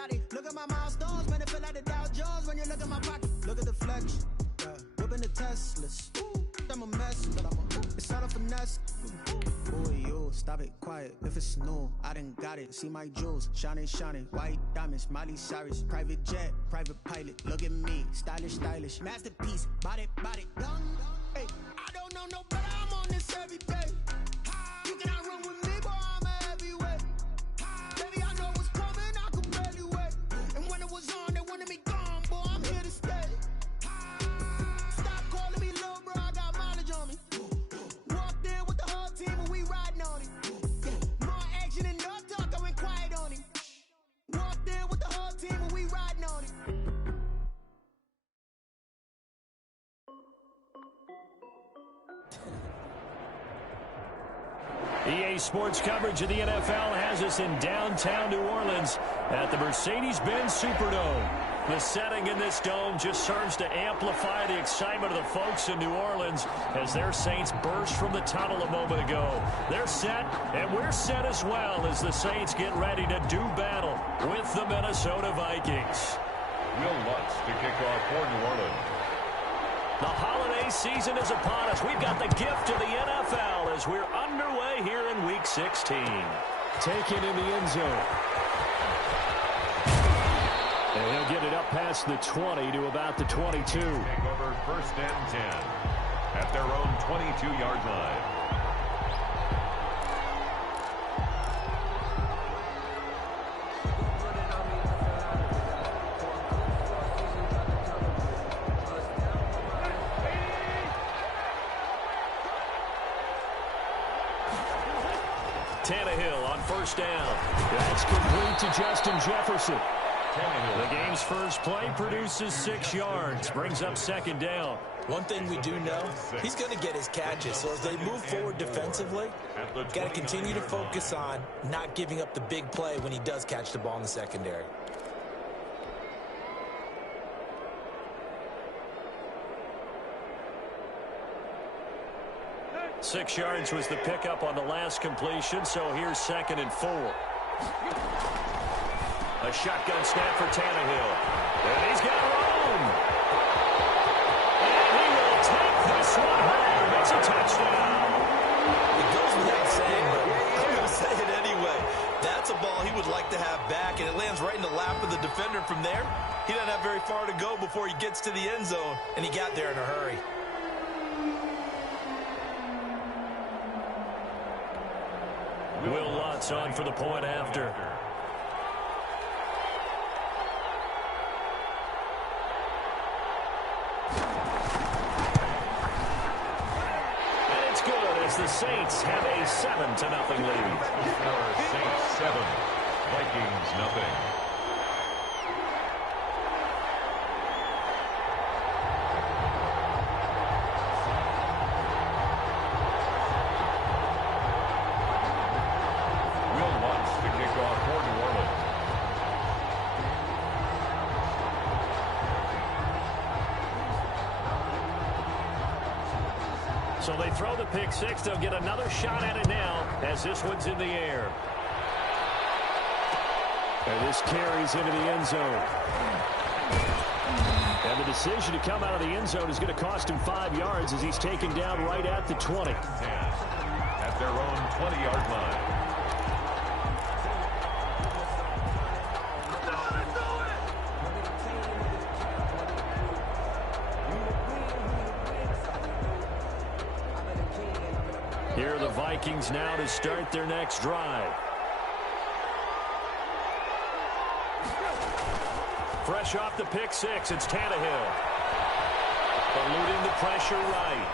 got it. Look at my milestones, man, it feel like the Dow Jones when you look at my pocket. Look at the flex, yeah. Whipping the Teslas. I'm a mess, but it's all a finesse. Boy, you stop it, quiet. If it's new, I done got it. See my jewels, shining, shining. White diamonds, Miley Cyrus. Private jet, private pilot. Look at me, stylish, stylish. Masterpiece, body, young. Hey, I don't know no better. I'm on this every day. You cannot run with me, boy. I'm a heavyweight. Baby, I know what's coming. I could barely wait. And when it was on, they wanted me gone, boy. I'm here to stay. Stop calling me little bro. I got mileage on me. Walked in with the whole team and we riding on it. More action and no talk. I went quiet on him. Walked in with the whole team and we riding on it. EA Sports coverage of the NFL has us in downtown New Orleans at the Mercedes-Benz Superdome. The setting in this dome just serves to amplify the excitement of the folks in New Orleans as their Saints burst from the tunnel a moment ago. They're set, and we're set as well as the Saints get ready to do battle with the Minnesota Vikings. Will Lutz to kick off for New Orleans. The holiday season is upon us. We've got the gift of the NFL as we're underway here in Week 16. Taken in the end zone. And he'll get it up past the 20 to about the 22. Take over 1st and 10 at their own 22-yard line. Tannehill on 1st down. That's complete to Justin Jefferson. The game's first play produces 6 yards, brings up 2nd down. One thing we do know, he's going to get his catches. So as they move forward defensively, got to continue to focus on not giving up the big play when he does catch the ball in the secondary. Six yards was the pickup on the last completion, so here's 2nd and 4. A shotgun snap for Tannehill. And he's got room. And he will take this one home. It's a touchdown. It goes without saying, but I'm going to say it anyway. That's a ball he would like to have back, and it lands right in the lap of the defender from there. He doesn't have very far to go before he gets to the end zone, and he got there in a hurry. Will Lutz on for the point after. And it's good as the Saints have a 7-0 lead. Saints 7, Vikings nothing. So they throw the pick six. They'll get another shot at it now as this one's in the air. And this carries into the end zone. And the decision to come out of the end zone is going to cost him 5 yards as he's taken down right at the 20. At their own 20-yard line. Here are the Vikings now to start their next drive. Fresh off the pick six, it's Tannehill. Eluding the pressure right.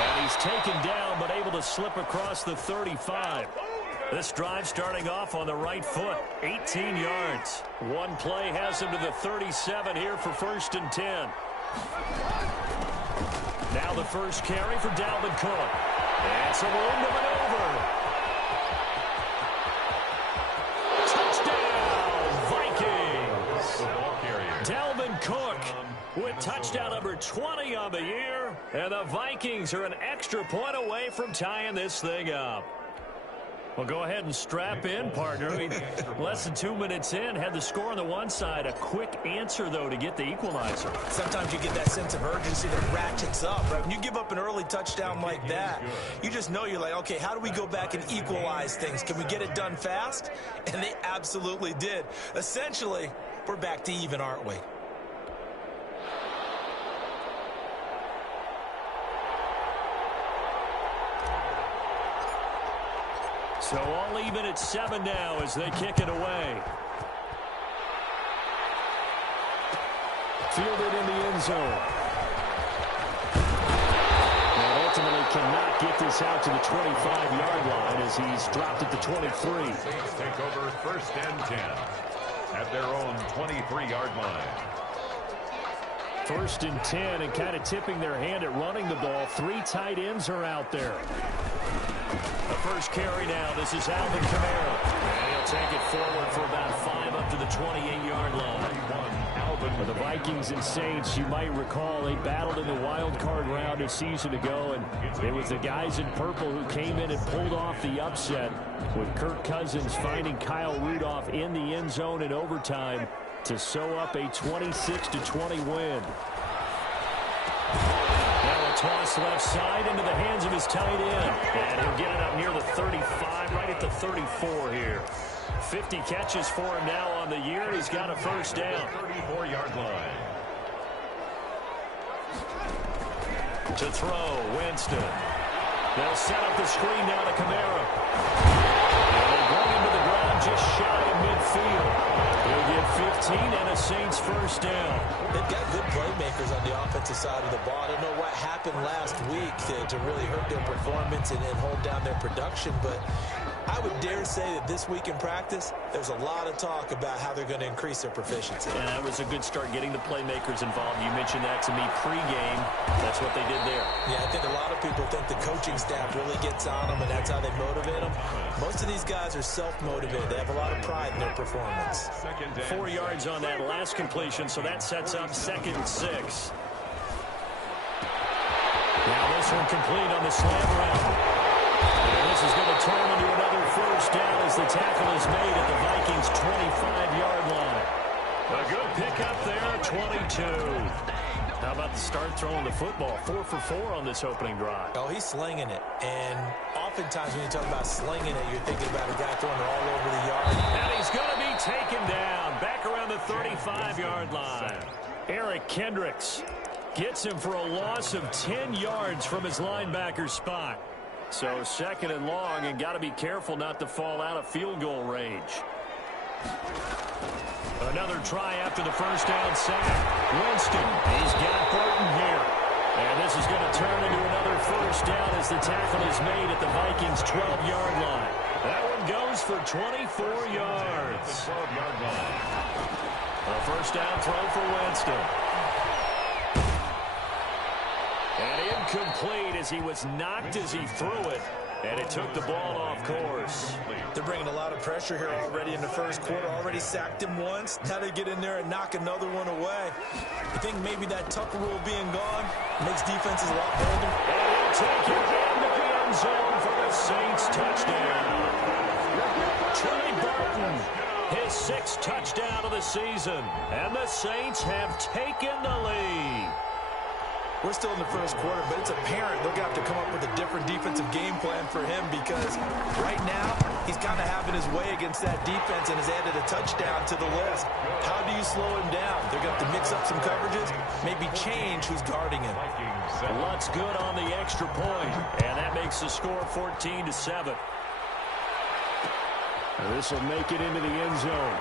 And he's taken down but able to slip across the 35. This drive starting off on the right foot, 18 yards. One play has him to the 37 here for 1st and 10. Now the first carry for Dalvin Cook. And some room to maneuver. Touchdown, Vikings. Dalvin Cook with touchdown number 20 on the year. And the Vikings are an extra point away from tying this thing up. Well, go ahead and strap in, partner. Less than 2 minutes in, had the score on the one side. A quick answer, though, to get the equalizer. Sometimes you get that sense of urgency that ratchets up, right? When you give up an early touchdown like that, you just know you're like, okay, how do we go back and equalize things? Can we get it done fast? And they absolutely did. Essentially, we're back to even, aren't we? So all even at 7 now as they kick it away. Fielded in the end zone. And ultimately cannot get this out to the 25-yard line as he's dropped at the 23. Saints take over 1st and 10 at their own 23-yard line. 1st and 10 and kind of tipping their hand at running the ball. 3 tight ends are out there. The first carry now. This is Alvin Kamara. And he'll take it forward for about 5 up to the 28-yard line. For the Vikings and Saints, you might recall they battled in the wild card round a season ago, and it was the guys in purple who came in and pulled off the upset with Kirk Cousins finding Kyle Rudolph in the end zone in overtime to sew up a 26-20 win. Now a toss left side into the hands of his tight end. And he'll get it up near the 35, right at the 34 here. 50 catches for him now on the year. He's got a first down. 34-yard line. To throw, Winston. They'll set up the screen now to Kamara. And they're going into the ground just shy of midfield. He'll get 15 and a Saints first down. They've got good playmakers on the offensive side of the ball. I don't know what happened last week to really hurt their performance and hold down their production, but I would dare say that this week in practice, there's a lot of talk about how they're going to increase their proficiency. And that was a good start getting the playmakers involved. You mentioned that to me pregame. That's what they did there. Yeah, I think a lot of people think the coaching staff really gets on them, and that's how they motivate them. Most of these guys are self-motivated. They have a lot of pride in their performance. 4 yards on that last completion, so that sets up 2nd and 6. Now this one complete on the slant route. And this is going to turn into another first down as the tackle is made at the Vikings' 25-yard line. A good pickup there, 22. How about the start throwing the football? 4 for 4 on this opening drive. Oh, he's slinging it. And oftentimes when you talk about slinging it, you're thinking about a guy throwing it all over the yard. And he's going to be taken down back around the 35-yard line. Eric Kendricks gets him for a loss of 10 yards from his linebacker spot. So 2nd and long, and got to be careful not to fall out of field goal range. Another try after the first down sack. Winston, he's got Burton here. And this is going to turn into another first down as the tackle is made at the Vikings' 12-yard line. That one goes for 24 yards. 12-yard line. A first down throw for Winston. And incomplete as he was knocked as he threw it. And it took the ball off course. They're bringing a lot of pressure here already in the first quarter. Already sacked him once. Now they get in there and knock another one away. I think maybe that Tucker rule being gone makes defenses a lot bolder. And he'll take it into the end zone for the Saints touchdown. Trey Burton, his 6th touchdown of the season. And the Saints have taken the lead. We're still in the first quarter, but it's apparent they're going to have to come up with a different defensive game plan for him because right now he's kind of having his way against that defense and has added a touchdown to the list. How do you slow him down? They're going to have to mix up some coverages, maybe change who's guarding him. Luck's good on the extra point, and that makes the score 14-7. This will make it into the end zone.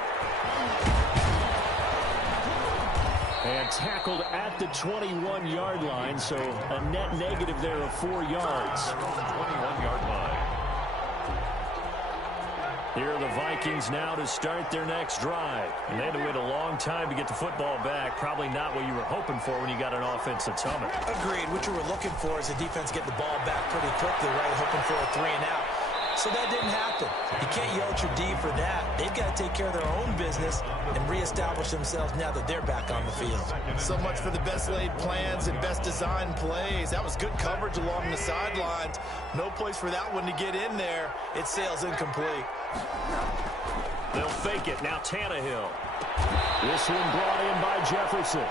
And tackled at the 21-yard line, so a net negative there of 4 yards. 21-yard line. Here are the Vikings now to start their next drive. And they had to wait a long time to get the football back. Probably not what you were hoping for when you got an offense that's humming. Agreed. What you were looking for is the defense get the ball back pretty quickly, right? Hoping for a 3 and out. So that didn't happen. You can't yell at your D for that. They've got to take care of their own business and reestablish themselves now that they're back on the field. So much for the best laid plans and best designed plays. That was good coverage along the sidelines. No place for that one to get in there. It sails incomplete. They'll fake it. Now Tannehill. This one brought in by Jefferson.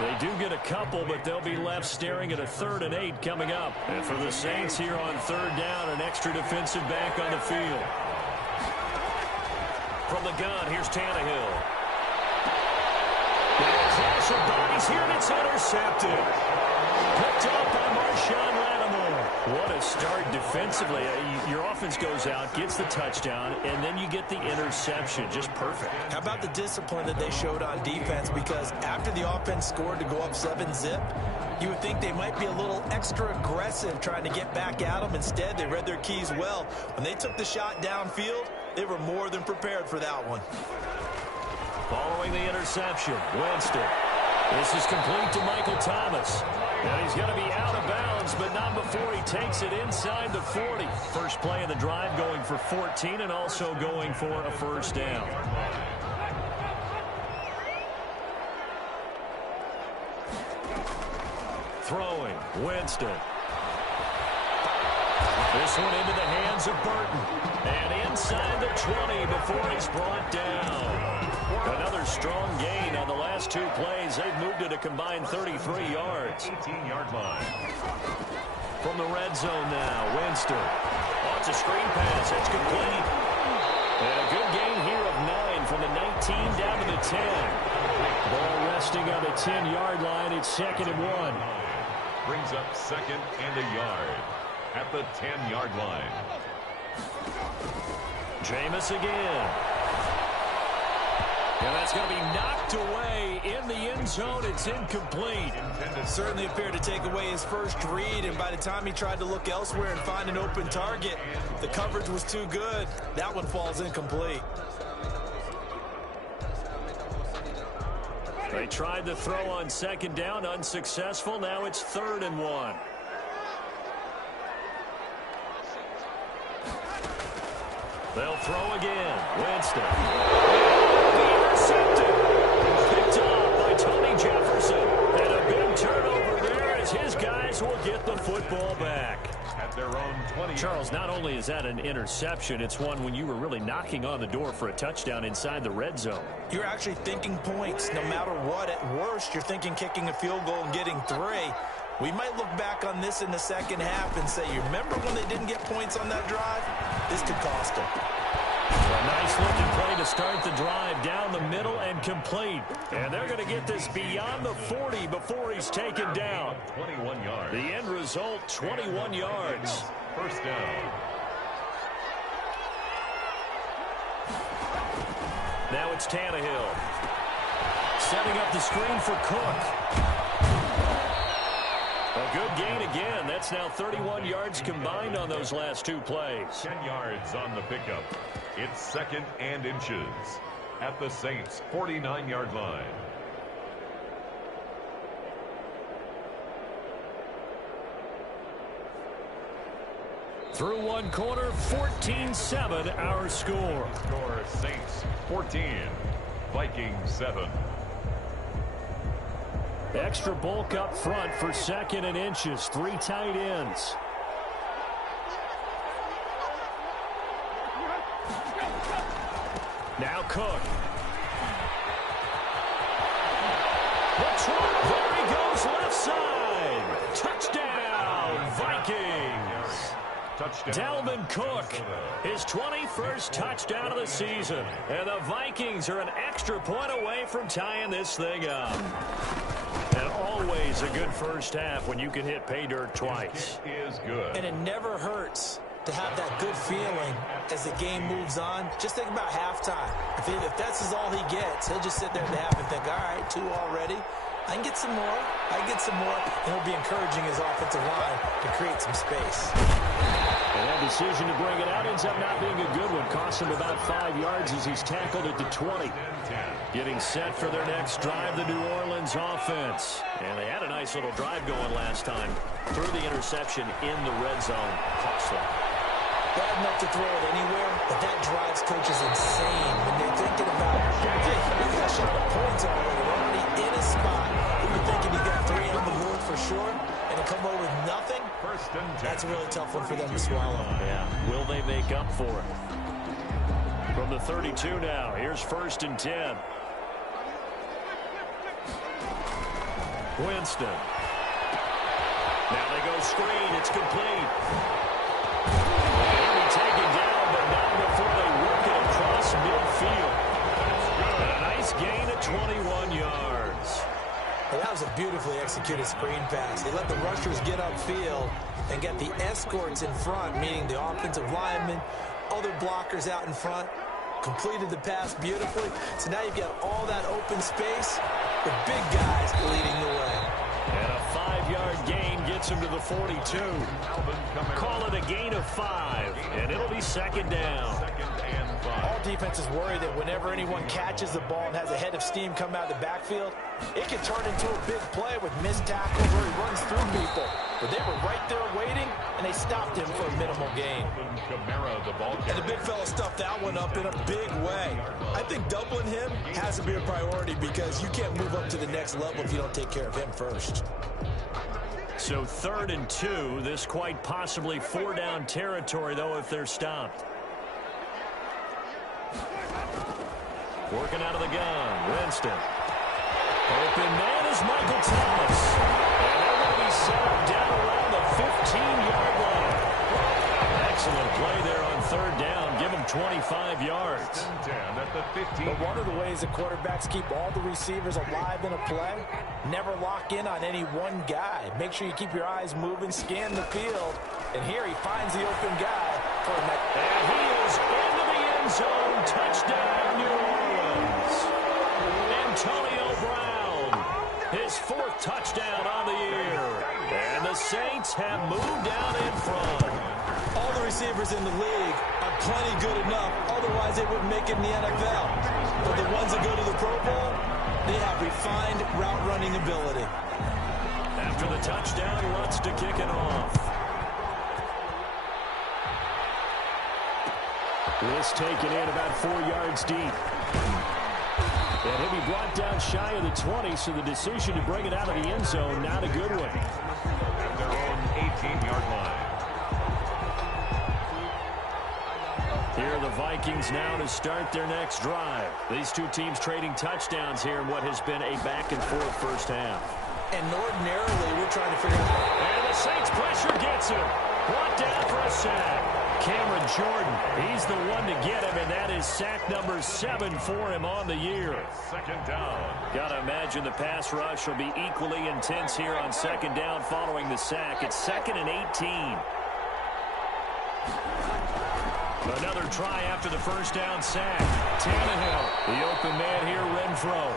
They do get a couple, but they'll be left staring at a 3rd and 8 coming up. And for the Saints here on 3rd down, an extra defensive back on the field. From the gun, here's Tannehill. Clash of bodies here, and it's intercepted. Picked up by Marshawn Lattimore. What a start defensively. Your offense goes out, gets the touchdown, and then you get the interception. Just perfect. How about the discipline that they showed on defense? Because after the offense scored to go up 7-zip, you would think they might be a little extra aggressive trying to get back at them. Instead, they read their keys well. When they took the shot downfield, they were more than prepared for that one. Following the interception, Winston. This is complete to Michael Thomas. Now he's going to be out of bounds, but not before he takes it inside the 40. First play of the drive going for 14 and also going for a first down. Throwing, Winston. This one into the hands of Burton. And inside the 20 before he's brought down. Another strong gain on the last 2 plays. They've moved it a combined 33 yards. 18-yard line. From the red zone now, Winston. Oh, it's a screen pass. It's complete. And a good gain here of 9 from the 19 down to the 10. Ball resting on the 10-yard line. It's 2nd and 1. Brings up 2nd and a yard at the 10-yard line. Jameis again. And that's going to be knocked away in the end zone. It's incomplete. Certainly appeared to take away his first read, and by the time he tried to look elsewhere and find an open target, the coverage was too good. That one falls incomplete. They tried to throw on 2nd down, unsuccessful. Now it's 3rd and 1. They'll throw again. Winston. Intercepted. Picked off by Tony Jefferson. And a big turnover there as his guys will get the football back. At their own 20. Charles, not only is that an interception, it's one when you were really knocking on the door for a touchdown inside the red zone. You're actually thinking points no matter what. At worst, you're thinking kicking a field goal and getting 3. We might look back on this in the second half and say, you remember when they didn't get points on that drive? This could cost them. A nice looking play to start the drive down the middle and complete. And they're going to get this beyond the 40 before he's taken down. 21 yards. The end result, 21 yards. First down. Now it's Tannehill. Setting up the screen for Cook. A good gain again. That's now 31 yards combined on those last 2 plays. 10 yards on the pickup. It's 2nd and inches at the Saints' 49-yard line. Through one quarter, 14-7 our score. Score Saints 14, Vikings 7. Extra bulk up front for 2nd and inches. 3 tight ends. Now Cook. The trap. There he goes left side. Touchdown, Vikings. Touchdown. Dalvin Cook, his 21st touchdown of the season. And the Vikings are an extra point away from tying this thing up. And always a good first half when you can hit pay dirt twice. It is good. And it never hurts to have that good feeling as the game moves on. Just think about halftime. If that's all he gets, he'll just sit there at the half and think, all right, 2 already. I can get some more. I can get some more. And he'll be encouraging his offensive line to create some space. And that decision to bring it out ends up not being a good one. Costs him about 5 yards as he's tackled at the 20. Getting set for their next drive, the New Orleans offense. And they had a nice little drive going last time. Threw the interception in the red zone. Costly. bad enough to throw it anywhere, but that drives coaches insane when they're thinking about, hey, he got a shot at points already. They're already in a spot. You're thinking he's got 3 on the board for sure, and to come away with nothing, that's a really tough one for them to swallow. Yeah, will they make up for it? From the 32 now, here's 1st and 10. Winston. Now they go screen. It's complete. He'll be taken down, but not before they work it across midfield. And a nice gain of 21 yards. Well, that was a beautifully executed screen pass. They let the rushers get upfield and get the escorts in front, meaning the offensive linemen, other blockers out in front. Completed the pass beautifully. So now you've got all that open space with big guys leading the way. And a 5-yard gain gets him to the 42. Call it a gain of 5, and it'll be 2nd down. All defenses worry that whenever anyone catches the ball and has a head of steam come out of the backfield, it can turn into a big play with missed tackles where he runs through people. But they were right there waiting, and they stopped him for a minimal gain. And the big fella stuffed that one up in a big way. I think doubling him has to be a priority because you can't move up to the next level if you don't take care of him first. So 3rd and 2, this quite possibly 4-down territory, though, if they're stopped. Working out of the gun, Winston. Open man is Michael Thomas. And they're going to be set up down around the 15-yard line. Excellent play there on 3rd down. Give them 25 yards. But one of the ways that quarterbacks keep all the receivers alive in a play, never lock in on any one guy. Make sure you keep your eyes moving, scan the field. And here he finds the open guy for a next. And he is into the end zone. Touchdown, New Orleans. Antonio Brown, his 4th touchdown on the year. And the Saints have moved down in front. All the receivers in the league are plenty good enough. Otherwise, they wouldn't make it in the NFL. But the ones that go to the Pro Bowl, they have refined route running ability. After the touchdown, Lutz to kick it off. This taken in about 4 yards deep. And he'll be brought down shy of the 20, so the decision to bring it out of the end zone, not a good one. At their own 18-yard line. Here are the Vikings now to start their next drive. These two teams trading touchdowns here in what has been a back-and-forth first half. And ordinarily, we're trying to figure out. And the Saints pressure gets him. Brought down for a sack. Cameron Jordan, he's the one to get him, and that is sack number 7 for him on the year. 2nd down. Got to imagine the pass rush will be equally intense here on 2nd down following the sack. It's 2nd and 18. Another try after the first down sack. Tannehill, the open man here, Renfro.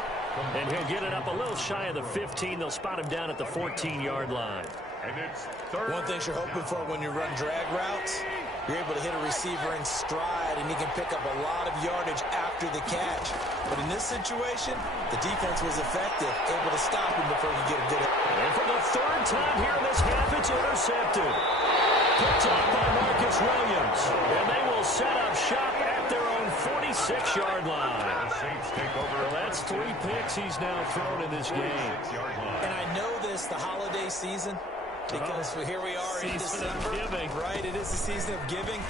And he'll get it up a little shy of the 15. They'll spot him down at the 14-yard line. And it's 3rd. One thing you're hoping for when you run drag routes, you're able to hit a receiver in stride, and he can pick up a lot of yardage after the catch. But in this situation, the defense was effective, able to stop him before you get a good. And for the 3rd time here in this half, it's intercepted. Picked up by Marcus Williams. And they will set up shop at their own 46-yard line. The Saints take over. Well, that's 3 picks he's now thrown in this game. And I know this, the holiday season, because here we are in December. Giving. Right, it is the season of giving.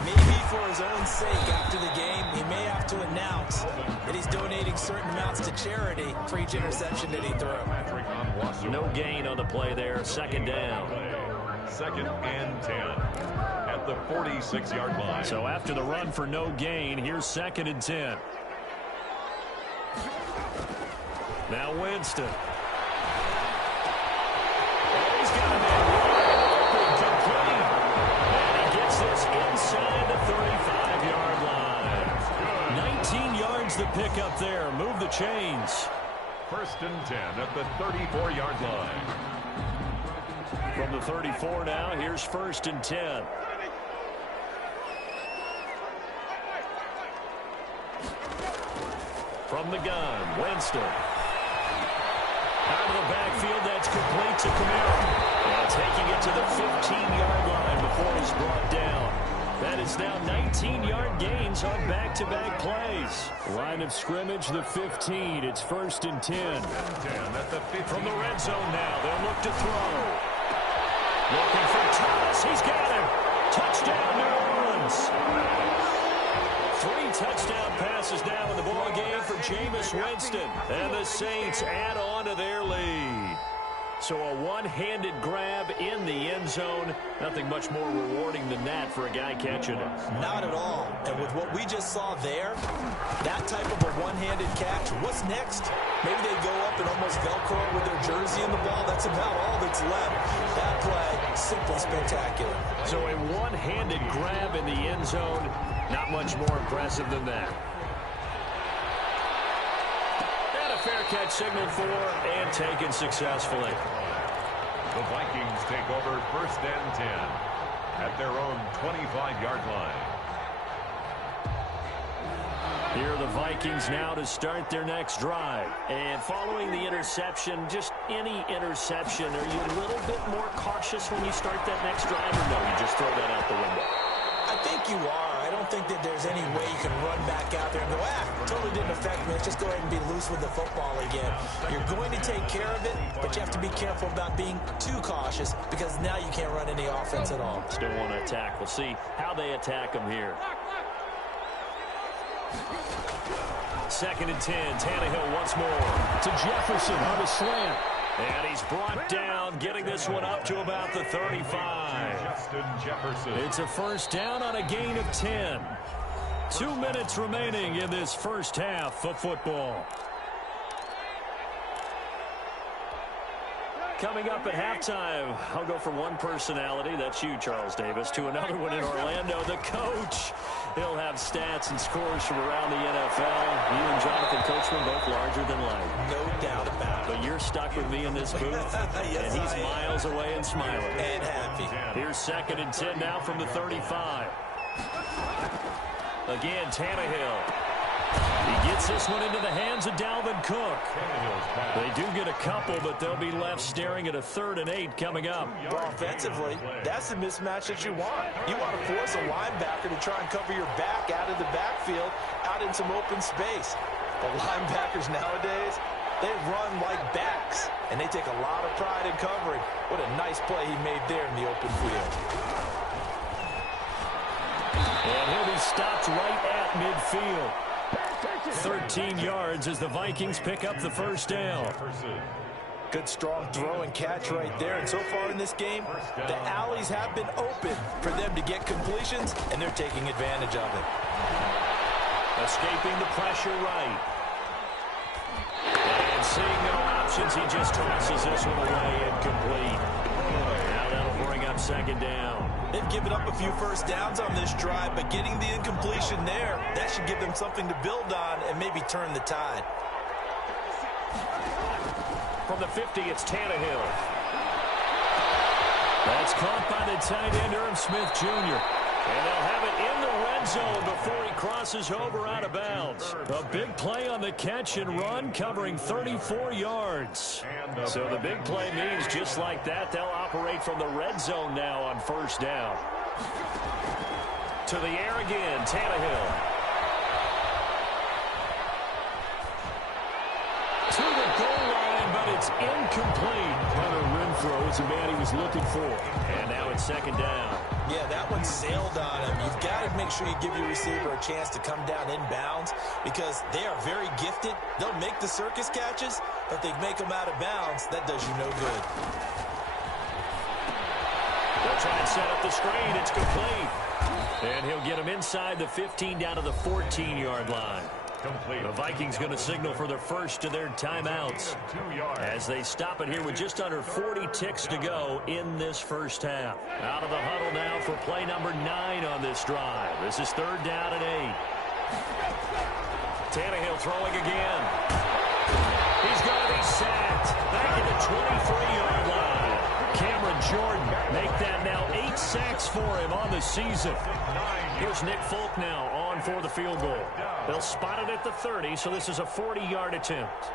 Maybe for his own sake after the game, he may have to announce that he's donating certain amounts to charity for each interception that he threw. No gain on the play there. 2nd down. 2nd and 10 at the 46-yard line. So after the run for no gain, here's 2nd and 10. Now Winston. He's got a man open, complete. And he gets this inside the 35-yard line. 19 yards to pick up there. Move the chains. 1st and 10 at the 34-yard line. From the 34 now, here's 1st and 10. From the gun, Winston. Out of the backfield, that's complete to Kamara. And taking it to the 15-yard line before he's brought down. That It's now 19-yard gains on back-to-back plays. Line of scrimmage, the 15. It's 1st and 10. From the red zone now, they'll look to throw. Looking for Thomas. He's got him. Touchdown, New Orleans. 3 touchdown passes now in the ball game for Jameis Winston. And the Saints add on to their lead. So a one-handed grab in the end zone. Nothing much more rewarding than that for a guy catching it. Not at all. And with what we just saw there, that type of a one-handed catch, what's next? Maybe they go up and almost Velcro with their jersey in the ball. That's about all that's left. That play, simply spectacular. So a one-handed grab in the end zone. Not much more impressive than that. Fair catch signaled for and taken successfully. The Vikings take over 1st and 10 at their own 25-yard line. Here are the Vikings now to start their next drive. And following the interception, just any interception, are you a little bit more cautious when you start that next drive, or no, you just throw that out the window? I think you are. I don't think that there's any way you can run back out there and go, totally didn't affect me. Let's just go ahead and be loose with the football again. You're going to take care of it, but you have to be careful about being too cautious because now you can't run any offense at all. Still want to attack. We'll see how they attack them here. 2nd and 10. Tannehill once more to Jefferson on a slant. And he's brought down, getting this one up to about the 35. Justin Jefferson. It's a 1st down on a gain of 10. 2 minutes remaining in this first half of football. Coming up at halftime, I'll go from one personality, that's you, Charles Davis, to another one in Orlando, the coach. He'll have stats and scores from around the NFL. You and Jonathan Coachman both larger than life. No doubt about it. But you're stuck with me in this booth, yes, and he's miles away and smiling. And happy. Here's 2nd and 10 now from the 35. Again, Tannehill. He gets this one into the hands of Dalvin Cook. They do get a couple, but they'll be left staring at a 3rd and 8 coming up. Well, offensively, that's the mismatch that you want. You want to force a linebacker to try and cover your back out of the backfield, out in some open space. The linebackers nowadays, they run like backs, and they take a lot of pride in covering. What a nice play he made there in the open field. And he'll be stopped right at midfield. 13 yards as the Vikings pick up the 1st down. Good strong throw and catch right there. And so far in this game, the alleys have been open for them to get completions, and they're taking advantage of it. Escaping the pressure right. And seeing no options, he just tosses this one away incomplete. Now that'll bring up 2nd down. They've given up a few 1st downs on this drive, but getting the incompletion there, that should give them something to build on and maybe turn the tide. From the 50, it's Tannehill. That's caught by the tight end, Irv Smith Jr. And they'll have it in the red zone before he crosses over out of bounds. A big play on the catch and run, covering 34 yards. So the big play means just like that, they'll operate from the red zone now on 1st down. To the air again, Tannehill. To the goal line, but it's incomplete. Hunter Renfrow is the man he was looking for. And now it's 2nd down. Yeah, that one sailed on him. You've got to make sure you give your receiver a chance to come down inbounds because they are very gifted. They'll make the circus catches, but they make them out of bounds. That does you no good. They'll try and set up the screen. It's complete. And he'll get him inside the 15 down to the 14-yard line. The Vikings going to signal for their first of their timeouts as they stop it here with just under 40 ticks to go in this first half. Out of the huddle now for play number 9 on this drive. This is 3rd down and 8. Tannehill throwing again. He's going to be sacked back at the 23-yard line. Cameron Jordan make that now 8 sacks for him on the season. Here's Nick Folk now on for the field goal. They'll spot it at the 30, so this is a 40-yard attempt.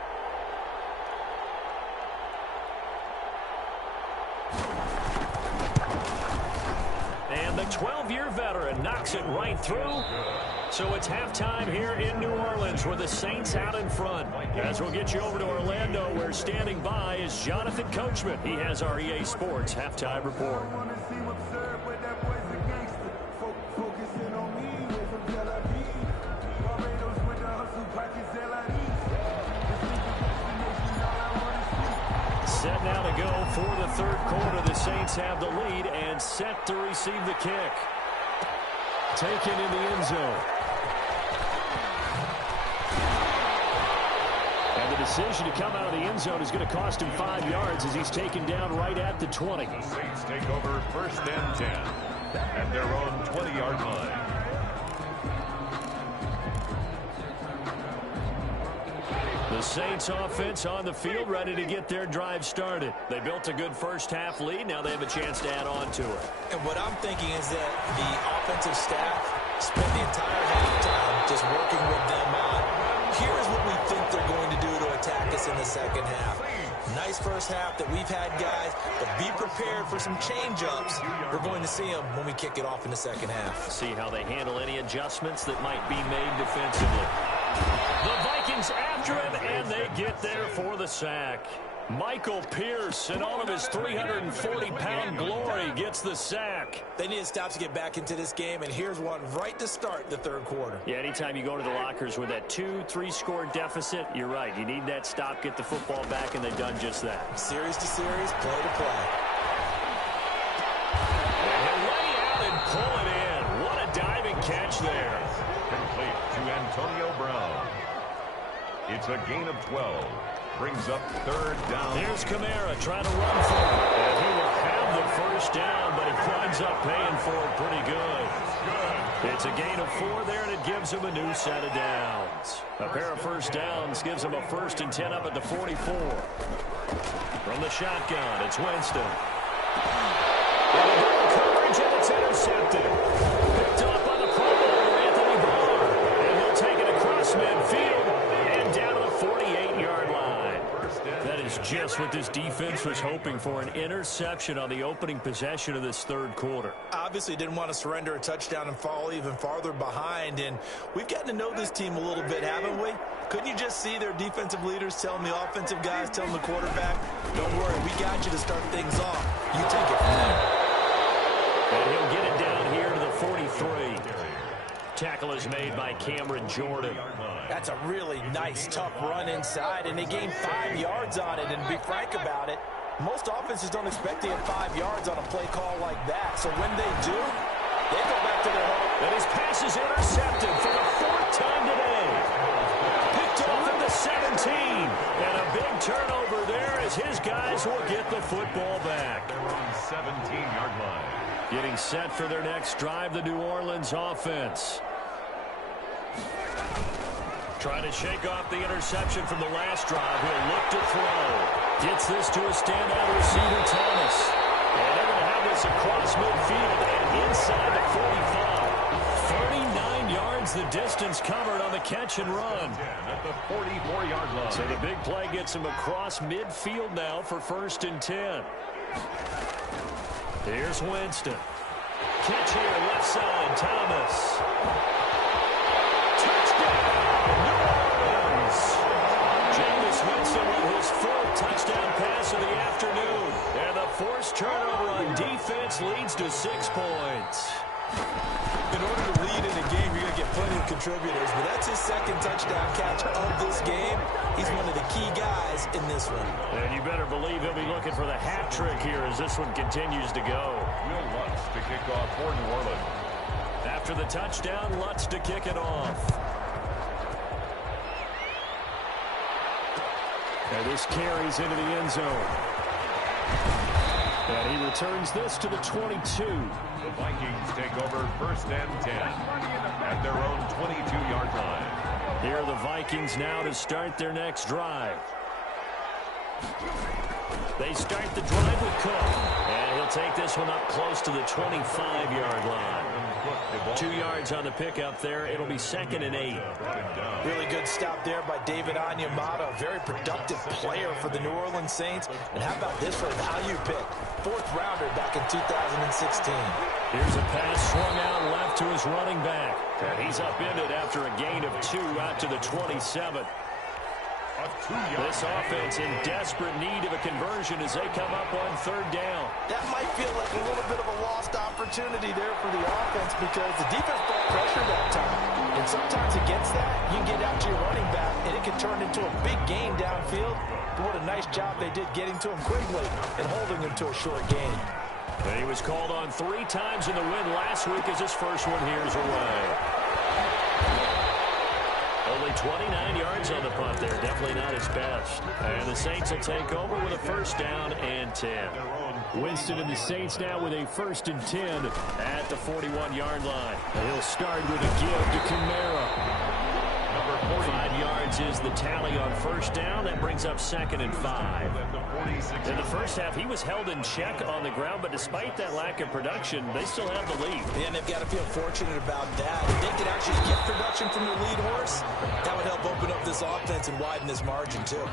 And the 12-year veteran knocks it right through. So it's halftime here in New Orleans with the Saints out in front. As we'll get you over to Orlando, where standing by is Jonathan Coachman. He has our EA Sports halftime report. Set now to go for the third quarter. The Saints have the lead and set to receive the kick. Taken in the end zone. And the decision to come out of the end zone is going to cost him 5 yards as he's taken down right at the 20. The Saints take over 1st and 10 at their own 20-yard line. The Saints offense on the field, ready to get their drive started. They built a good first-half lead. Now they have a chance to add on to it. And what I'm thinking is that the offensive staff spent the entire halftime just working with them on, here's what we think they're going to do to attack us in the second half. Nice first half that we've had, guys, but be prepared for some change-ups. We're going to see them when we kick it off in the second half. See how they handle any adjustments that might be made defensively. The Vikings after him, and they get there for the sack. Michael Pierce, in all of his 340-pound glory, gets the sack. They need to stop to get back into this game, and here's one right to start the third quarter. Yeah, anytime you go to the lockers with that 2-3 score deficit, you're right. You need that stop, get the football back, and they've done just that. Series to series, play to play. And he'll lay out and pull it in. What a diving catch there. Complete to Antonio Brown. It's a gain of 12. Brings up 3rd down. Here's Kamara trying to run for it. And he will have the first down, but he winds up paying for it pretty good. It's a gain of 4 there, and it gives him a new set of downs. A pair of first downs gives him a 1st and 10 up at the 44. From the shotgun, it's Winston. Coverage, and it's intercepted. Picked off by the Pro Bowler, Anthony Barr. And he'll take it across midfield and down to the 48-yard line. That is just what this defense was hoping for, an interception on the opening possession of this third quarter. Obviously didn't want to surrender a touchdown and fall even farther behind, and we've gotten to know this team a little bit, haven't we? Couldn't you just see their defensive leaders telling the offensive guys, telling the quarterback, don't worry, we got you to start things off. You take it from there. And he'll get it down here to the 43. Tackle is made by Cameron Jordan. That's a really nice, tough run inside, and they gained 5 yards on it. And to be frank about it, most offenses don't expect to get 5 yards on a play call like that. So when they do, they go back to their home. And his pass is intercepted for the 4th time today. Picked off at the 17. And a big turnover there as his guys will get the football back. They're on 17-yard line. Getting set for their next drive, the New Orleans offense. Trying to shake off the interception from the last drive. He'll look to throw. Gets this to a standout receiver, Thomas. And they're going to have this across midfield and inside the 45. 39 yards the distance covered on the catch and run. At the 44-yard line. So the big play gets him across midfield now for 1st and 10. Here's Winston. Catch here, left side, Thomas. Jameis Winston with his 4th touchdown pass of the afternoon. And the forced turnover on defense leads to 6 points. In order to lead in a game, you're going to get plenty of contributors, but that's his 2nd touchdown catch of this game. He's one of the key guys in this one. And you better believe he'll be looking for the hat trick here as this one continues to go. Will Lutz to kick off for New Orleans. After the touchdown, Lutz to kick it off. And this carries into the end zone. And he returns this to the 22. The Vikings take over 1st and 10 at their own 22-yard line. Here are the Vikings now to start their next drive. They start the drive with Cook. And he'll take this one up close to the 25-yard line. 2 yards on the pickup there. It'll be 2nd and 8. Really good stop there by David Onyemata, a very productive player for the New Orleans Saints. And how about this for a value pick? 4th rounder back in 2016. Here's a pass swung out left to his running back. And he's upended after a gain of 2 out to the 27. This offense in desperate need of a conversion as they come up on 3rd down. That might feel like a little bit of a lost opportunity there for the offense because the defense brought pressure that time. And sometimes against that, you can get out to your running back, and it can turn into a big gain downfield. But what a nice job they did getting to him quickly and holding him to a short gain. And he was called on 3 times in the win last week as his first one here's away. Only 29 yards on the punt there. Definitely not his best. And the Saints will take over with a 1st down and 10. Winston and the Saints now with a 1st and 10 at the 41-yard line. He'll start with a give to Kamara. 5 yards is the tally on 1st down. That brings up 2nd and 5. In the first half, he was held in check on the ground, but despite that lack of production, they still have the lead. And they've got to feel fortunate about that. If they could actually get production from their lead horse, that would help open up this offense and widen this margin, too.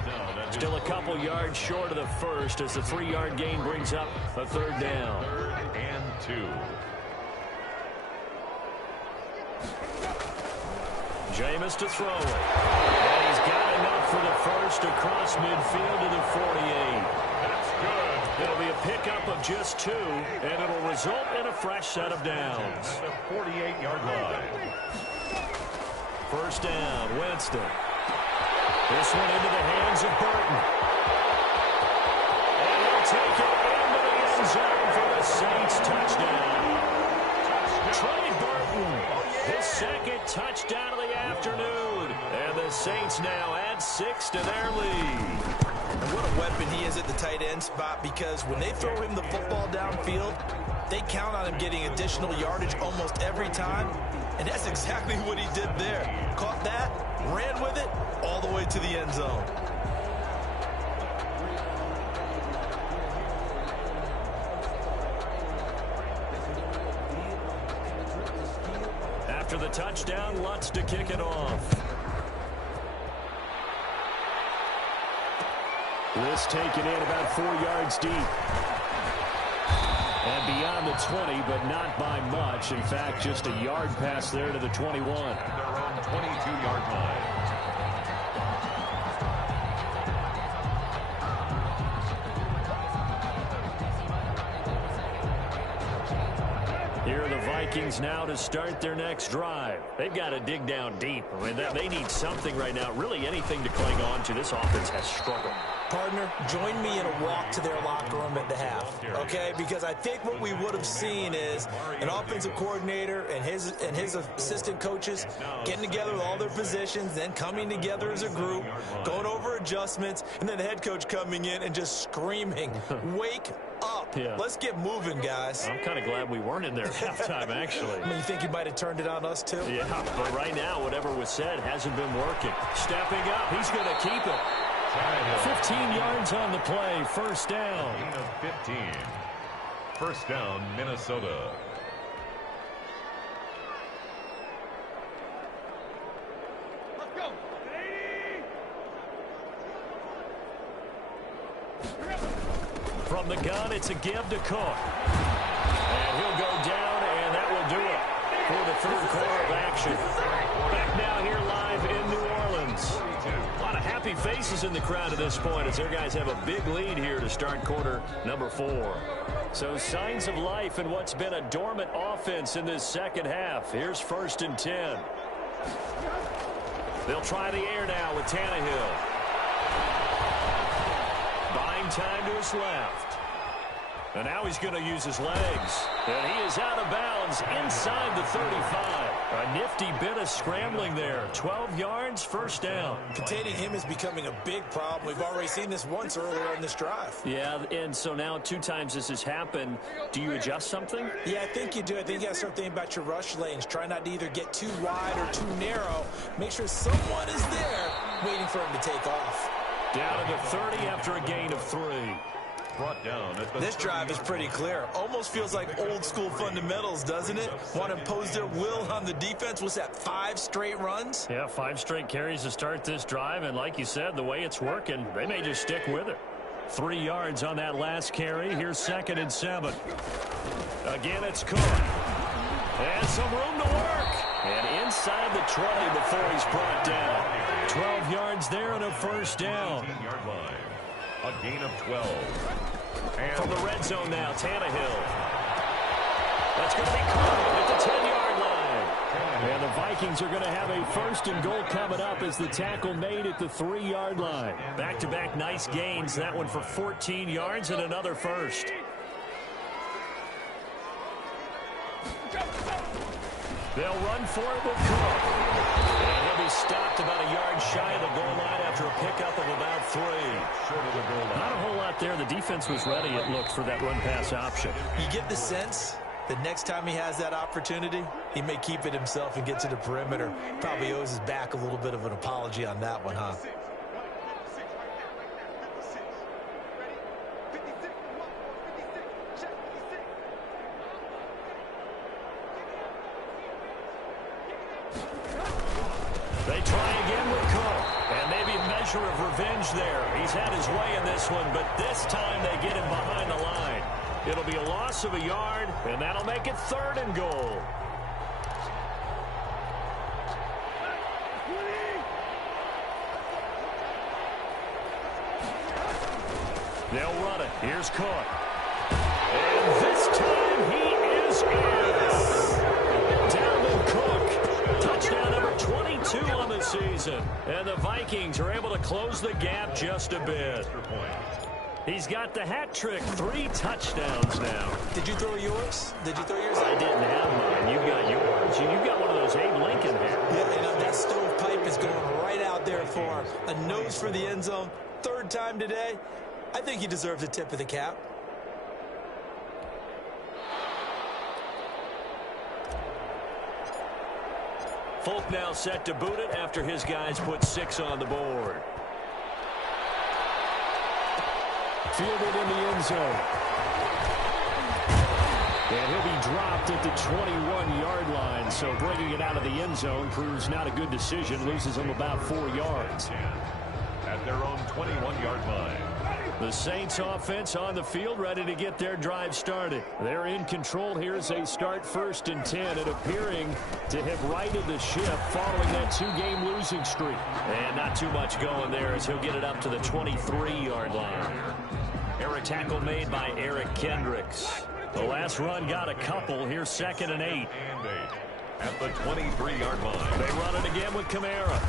Still a couple yards short of the first as the 3-yard gain brings up a 3rd down. 3rd and 2. Jameis to throw it. And he's got enough for the first across midfield to the 48. That's good. It'll be a pickup of just 2, and it'll result in a fresh set of downs. At the 48-yard line. 1st down, Winston. This one into the hands of Burton. And he'll take it into the end zone for the Saints touchdown. Trey Burton, his 2nd touchdown of the afternoon. And the Saints now add 6 to their lead. And what a weapon he is at the tight end spot, because when they throw him the football downfield, they count on him getting additional yardage almost every time. And that's exactly what he did there. Caught that, ran with it, all the way to the end zone. After the touchdown, Lutz to kick it off. This taken in about 4 yards deep. And beyond the 20, but not by much. In fact, just a yard pass there to the 21. Their own 22-yard line. Here are the Vikings now to start their next drive. They've got to dig down deep. I mean, they need something right now, really anything to cling on to. This offense has struggled. Partner, join me in a walk to their locker room at the half, okay? Because I think what we would have seen is an offensive coordinator and his assistant coaches getting together with all their positions, then coming together as a group, going over adjustments, and then the head coach coming in and just screaming, wake up. Yeah. Let's get moving, guys. I'm kind of glad we weren't in there at halftime, actually. I mean, you think he might have turned it on us, too? Yeah, but right now, whatever was said hasn't been working. Stepping up, he's going to keep it. 15 yards on the play, 1st down. Gain of 15. 1st down, Minnesota. Let's go. From the gun, it's a give to Cook. And he'll go down, and that will do it for the 3rd quarter of action. Back now here live in New Orleans. A lot of happy faces in the crowd at this point as their guys have a big lead here to start quarter number 4. So signs of life in what's been a dormant offense in this 2nd half. Here's 1st and 10. They'll try the air now with Tannehill. Buying time to his left. And now he's going to use his legs. And he is out of bounds inside the 35. A nifty bit of scrambling there. 12 yards, 1st down. Containing him is becoming a big problem. We've already seen this once earlier in this drive. Yeah, and so now 2 times this has happened. Do you adjust something? Yeah, I think you do. I think you got to start thinking about your rush lanes. Try not to either get too wide or too narrow. Make sure someone is there waiting for him to take off. Down to the 30 after a gain of 3. brought down at the This drive is pretty clear. Almost feels like old school fundamentals, doesn't it? Want to impose their will on the defense. Was that 5 straight runs? Yeah, 5 straight carries to start this drive, and like you said, the way it's working, they may just stick with it. 3 yards on that last carry. Here's 2nd and 7. Again, it's Cook. And some room to work. And inside the 20 before he's brought down. 12 yards there and a first down. 18-yard line. A gain of 12. And from the red zone now, Tannehill. That's going to be caught at the 10-yard line. And the Vikings are going to have a 1st and goal coming up as the tackle made at the 3-yard line. Back-to-back nice gains. That one for 14 yards and another first. They'll run for it with Cook. And he'll be stopped about a yard shy of the goal line after a pickup of about 3. short of the goal line. Not a whole lot there. The defense was ready, it looked, for that run-pass option. You get the sense that next time he has that opportunity, he may keep it himself and get to the perimeter. Probably owes his back a little bit of an apology on that one, huh? They try again with Cook. And maybe a measure of revenge there. He's had his way in this one, but this time they get him behind the line. It'll be a loss of a yard, and that'll make it 3rd and goal. They'll run it. Here's Cook. And this time he is in. Down to Cook. Touchdown number 22 on the season. And the Vikings are able to close the gap just a bit. He's got the hat trick. 3 touchdowns now. Did you throw yours? Did you throw yours? I didn't have mine. You got yours. You got one of those Abe Lincoln here. Yeah, you know, that stovepipe is going right out there for him. A nose for the end zone. 3rd time today. I think he deserves a tip of the cap. Folk now set to boot it after his guys put 6 on the board. Fielded in the end zone. And he'll be dropped at the 21-yard line. So bringing it out of the end zone proves not a good decision. Loses him about 4 yards. At their own 21-yard line. The Saints offense on the field, ready to get their drive started. They're in control here as they start 1st and 10, and appearing to have righted the ship following that 2-game losing streak. And not too much going there as he'll get it up to the 23-yard line. Eric tackle made by Eric Kendricks. The last run got a couple. Here's 2nd and 8. And 8 at the 23-yard line. They run it again with Kamara.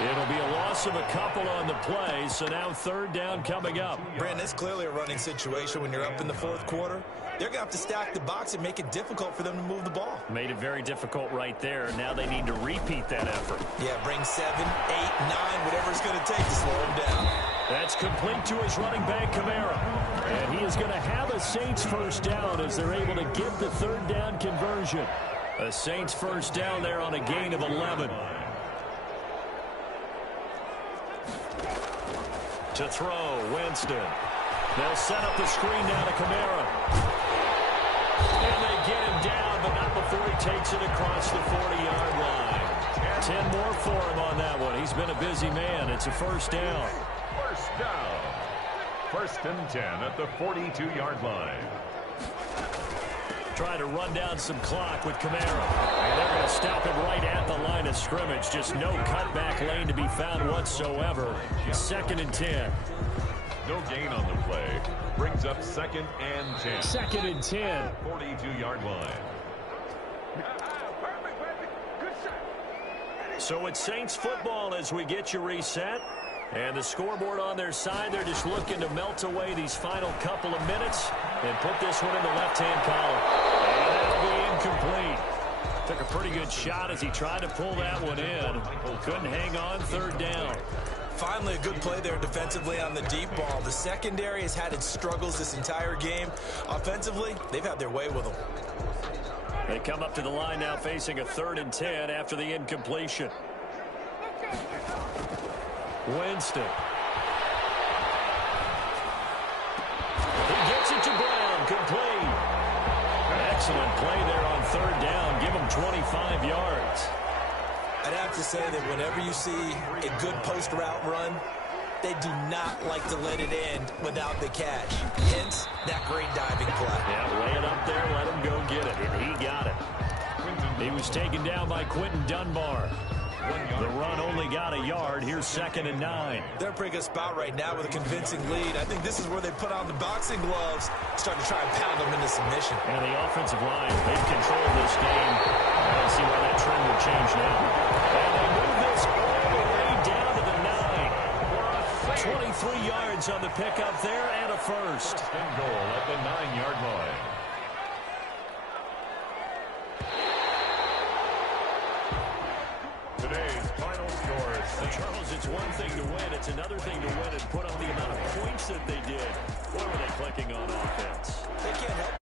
It'll be a loss of a couple on the play, so now 3rd down coming up. Brandon, it's clearly a running situation when you're up in the 4th quarter. They're going to have to stack the box and make it difficult for them to move the ball. Made it very difficult right there. Now they need to repeat that effort. Yeah, bring 7, 8, 9, whatever it's going to take to slow him down. That's complete to his running back, Kamara. And he is going to have a Saints 1st down as they're able to get the 3rd down conversion. A Saints 1st down there on a gain of 11. To throw, Winston. They'll set up the screen now to Kamara. And they get him down, but not before he takes it across the 40-yard line. 10 more for him on that one. He's been a busy man. It's a 1st down. 1st down. 1st and 10 at the 42-yard line. Trying to run down some clock with Kamara. And they're going to stop him right at the line of scrimmage. Just no cutback lane to be found whatsoever. 2nd and 10. No gain on the play. Brings up 2nd and 10. 2nd and 10. 42-yard line. So it's Saints football as we get you reset. And the scoreboard on their side, they're just looking to melt away these final couple of minutes and put this one in the left-hand column. And that'll be incomplete. Took a pretty good shot as he tried to pull that one in. Couldn't hang on. 3rd down. Finally, a good play there defensively on the deep ball. The secondary has had its struggles this entire game. Offensively, they've had their way with them. They come up to the line now facing a 3rd and 10 after the incompletion. Winston. complete. Excellent play there on third down. Give them 25 yards. I'd have to say that whenever you see a good post route run, they do not like to let it end without the catch. Hence, that great diving play. Yeah, lay it up there, let him go get it, and he got it. He was taken down by Quentin Dunbar. The run only got a yard. Here's 2nd and 9. They're in a pretty good spot right now with a convincing lead. I think this is where they put on the boxing gloves, start to try and pound them into submission. And the offensive line, they've controlled this game. I don't see why that trend would change now. And they move this all the way down to the 9. 23 yards on the pickup there and a first. First and goal at the 9-yard line. Today's final score is Charles, it's one thing to win. It's another thing to win and put up the amount of points that they did. What were they clicking on offense? They can't help